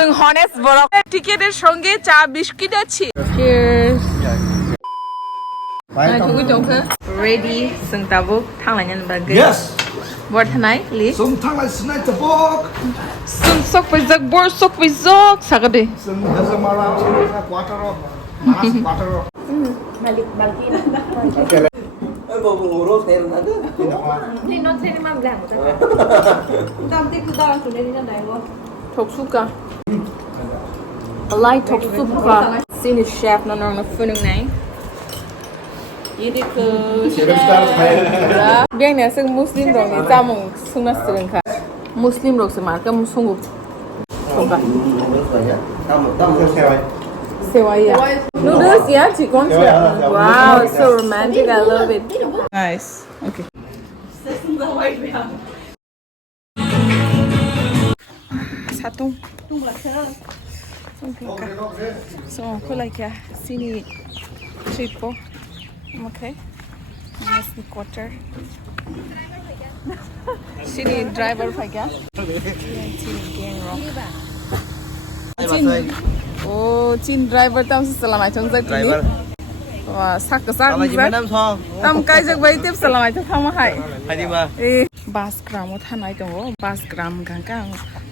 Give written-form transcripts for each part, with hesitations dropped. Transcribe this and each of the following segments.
ซึ่ง honest borok টিকেটের সঙ্গে চা biscuit আছে cheers Này chúng tôi chụp ready sừng tàu bốc thang lại nhân bà ghê Yes. Bọt thang này lý Sung thang lại snai tập bok. Sừng sốc với giấc bọt sốc với giấc sao cái đi Sung hasa malam sung quarter of mas quarter of. Balik balikin. Okay. Ebo ngurus ter nanti. Ini non sini mah bilang. Nanti kita langsung dari sana ya, Bos. Toksuka Alay toksuka Sini chef na nang na funung này Yidi ke chef Biang niya sing Muslim dong ni tamong sung na sireng ka Muslim rok se marka musungu Tongka Sewaya Noodles ya chikon siya Wow so romantic I love it Nice Okay Satu So aku like ya sini tripo Okay Nice ni quarter Sini driver pa kya Sini gang rock Chin Oh chin driver tam sa salamai chong sa tini Wah sak sak tam kai jak bai tip salamai chong thama hai Bas gram o thanai dong bas gram gang gang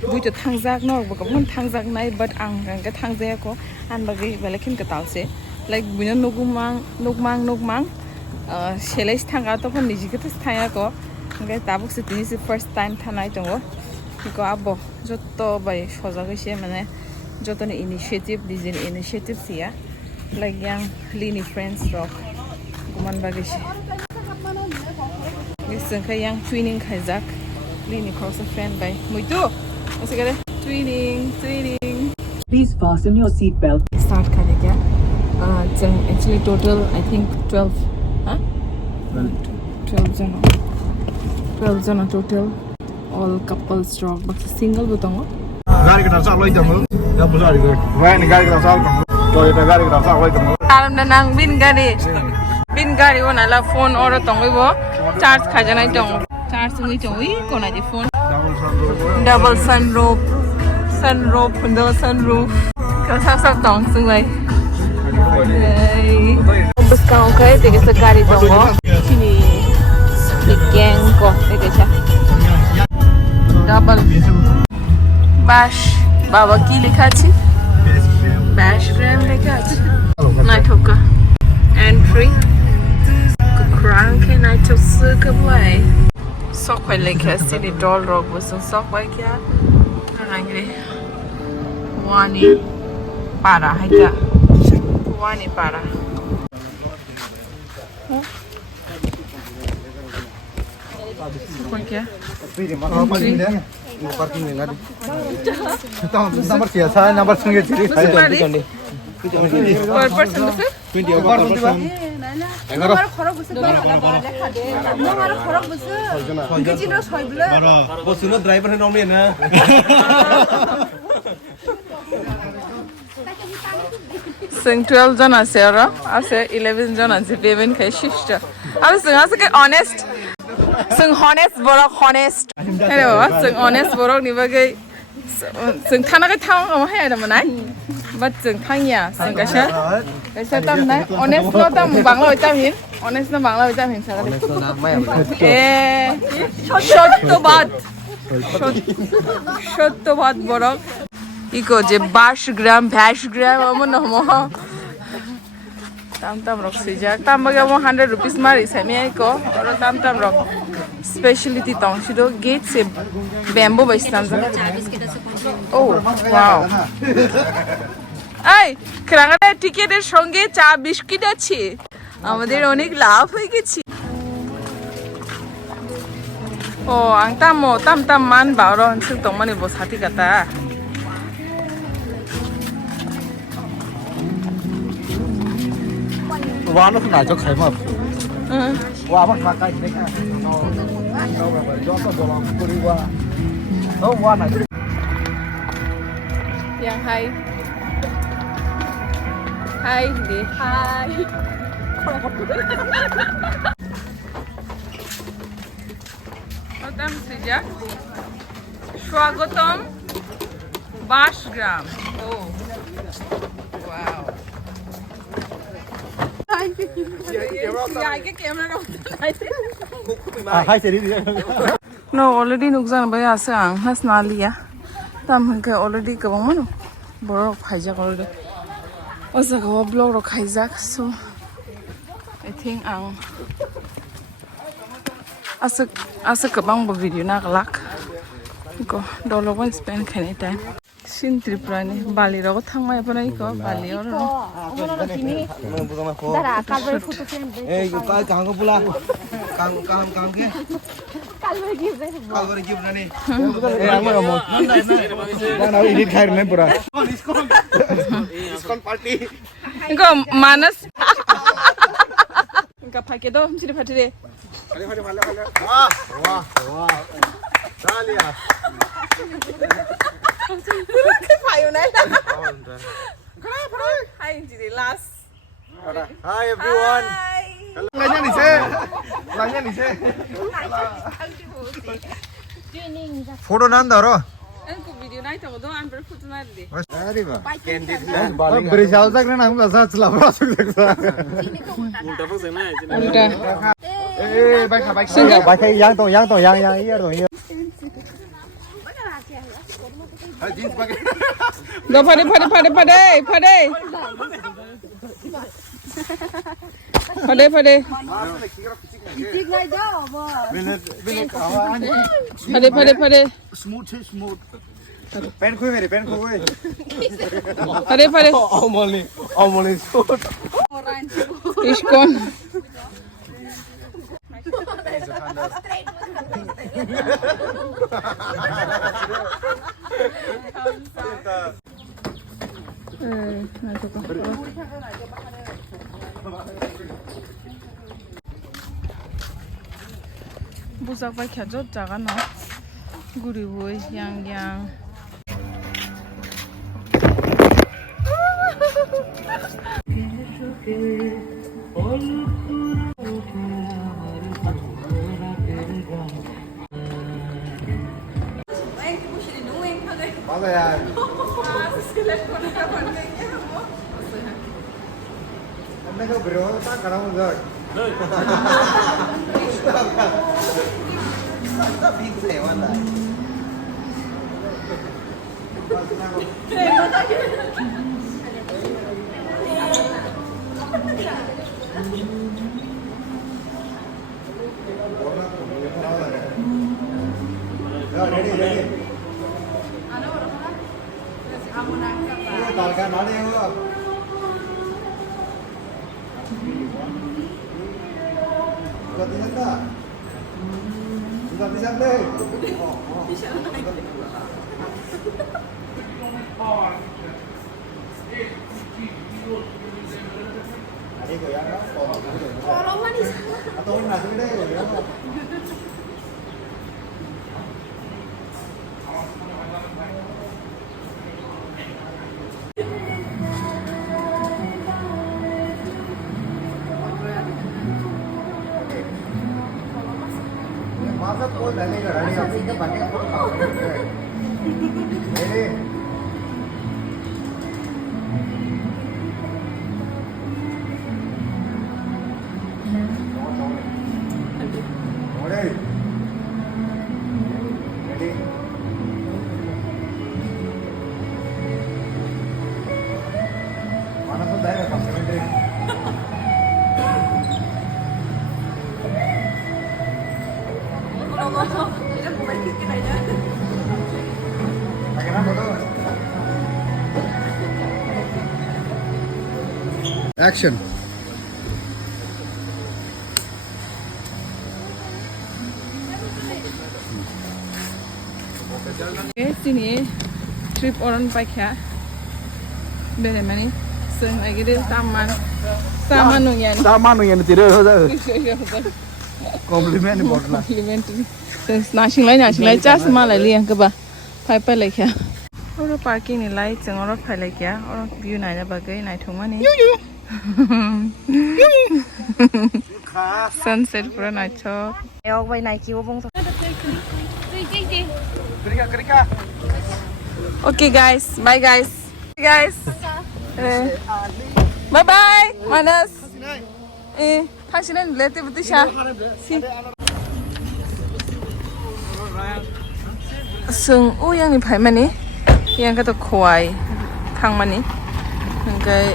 bui to thangjak nok ba kabon thangjak nai but ang gang ka thangje ko an ba ge belekin ka taw se like bunya nokmang selais thanga to pon niji ka thaya ko ngai tabuk se tini se first time thanai dong ko abo jotto bai soja gese mane jotto ni initiative design initiative sia like yang lini friends rock guman ba gese Listen kay yang twinning kay Zach Lini cross a friend by Muito Sige twinning Please fasten your seatbelt. Start kare kya actually total I think 12 huh 12 jana total all couples rock but single butongo Gari kita sak loi tang. Ya besar itu. Van gari kita sak. Toyota gari kita sak loi tang. alam na nang bin gari wona la phone oro tongoi bo charge khajanai tong charge ngi choi kona je phone double sunroof ka sa tong sungai bus ka okay tige sa gari tong bo chini gang ko tige cha double bash baba ki লেখা আছে bash gram লেখা আছে নাই ঠোকা entry Kurang ke na chok su ke boy sok pai le ke sini doll rock was sok pai kya angre wani para haita wani para kya Parking ni ngadi. Number siya sa number sungai ciri. per person bese 20 per person. আমার খরচ বসে লেখা দে আমার খরচ বসে কিছু না সইবলে বসুনো driver হে নমলে না sing 12 জন আছে আর আছে 11 জন আছে payment খাই শিষ্টা আমি sing আছে কি honest sing honest borok honest hello sing honest borok ni bagai sing thana cái thang mà hay là mà nãy but sing thang ya sing cái sao tâm nãy honest nó tâm bằng lời tâm hiến honest nó bằng lời tâm hiến sao cái shot to bad borok iko je 22 gram 20 gram amon no tam rok sejak tam baga 100 rupees mari sami ko oro tam rok specialty tong sido gate se bamboo by stand oh wow ai krangata টিকেটের সঙ্গে চা biscuit আছে আমাদের অনেক লাভ হয়ে গেছে ও ang tam man ba ro sing tong mani bo sati kata Wa nó phải cho khai mà. Wa bắt phá cái đấy cả. Nó phải cho nó vào cô đi qua. Nó wa này. yang hai di hai Welcome sejak Swagatam 50 gram. Oh. Wow. No, already nukzan baya sang has nalia. Tam ke already kabang mano. Borok hijack already. Osa kawa blog ro hijack so I think ang asa kabang ba video na kalak. Ko dollar one spend kani time. Shin Tripura ni Bali ro thangmai pa nai ko Bali ro. Dara kalbar photo frame de. Eh, ka kang ko pula. Kang ke? Kalbar give nani. Eh, amar mo. Na edit khair nahi pura. Iskon party. Ko manas. Inka phake do chiri phate de. Wah. Dalia. Phayo nai. Hi chiri last. Hi everyone. Lanya ni se. Photo nan daro. Anko video nai to do an per photo nai de. अरे वाह bridge out तक ना हम ऐसा चला रहा सकता Ulta. A bike yang to ये तो ये जींस पकड़ Go phade. Phade. Kiching ngai do bo. Phade. Smooth pen खोई Phade. ओमोली शूट Iskon. Busak bai khajot jaga na guri boi yang 맞아 यार हमने तो ब्रो ता करा हूं घर फिक्स है वाला रेडी तारका नाले हो Sudah bisa deh. Adik goyang kan? Kalau manis. Atau nasi deh. Masa kau dah ni kerana ni kita pakai apa kau? Ini. Boleh. Jadi. Mana tu dah ada komplimentari. Action. Sini trip orang pakai berailaimani. So lagi deh taman nungian. Tidak ada. Compliment ni botla. Complimentary. Nasi lain cas malah liang ke bah. Pai lagi ya. Orang parking ni lain, orang pai lagi ya. Orang view nanya bagai naik thuma ni. Sunset pura naik chop. Eo vai naik kiu bong. Kerika. Okay guys, bye guys. Guys. Bye bye. Manas. Thangsinan lete butisha. Sung yang ni pai mani. Yang kata kuai thang mani. Angkai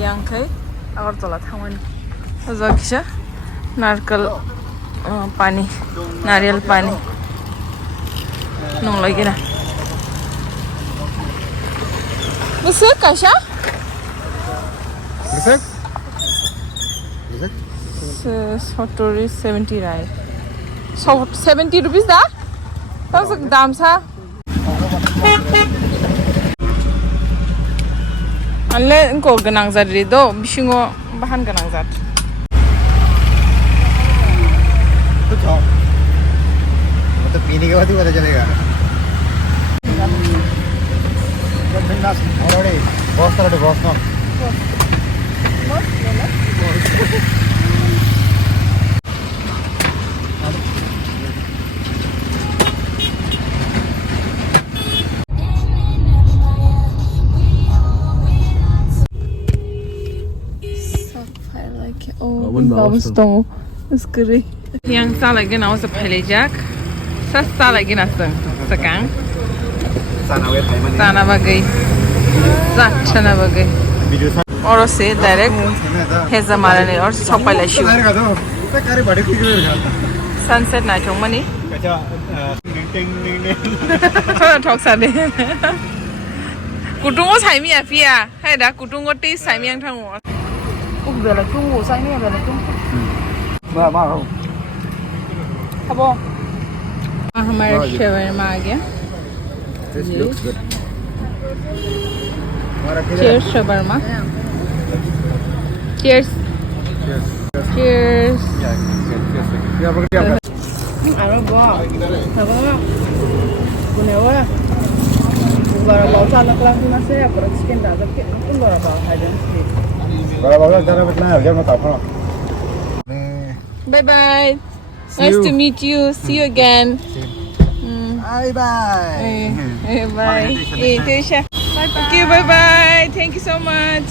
yang kai Agartala thang mani. Ojo kisha narkal pani, nariyal pani. Nong lagi na. Besar kasha? Besar? 70 right. So 70 rupees da? That's a damn sa. Unless engkau genang zat rido, bisingo bahan genang zat. तो मतलब पीने के बाद ही पता चलेगा बहुत सारा बहुत ना Bagus dong, sekali. Yang sa lagi na sa pelejak, sa lagi na sekang. Sana bagay, sana bagay. और से डायरेक्ट हेजा मारने और सपाइला शू सनसेट नाइट हो मनी थोड़ा ठोक सादे कुटुंगो साइमी आफिया है दा कुटुंगो टी साइमी आं थांगो उक बेला कुंगो साइमी बेला कुंग मा हो खबो हमारे शेवरमा आ गया Cheers, shawarma. Cheers. Cheers. Arabo. Arabo. Kunewa. Bara bauta nakla kuna se ya pero chicken da ke apun bara ba hajan se. bara bara jara betna hai jar mata apna. Bye bye. Nice to meet you. See you again. Bye bye. Bye. Hey, Tisha. Bye bye. Okay, bye bye. Thank you so much.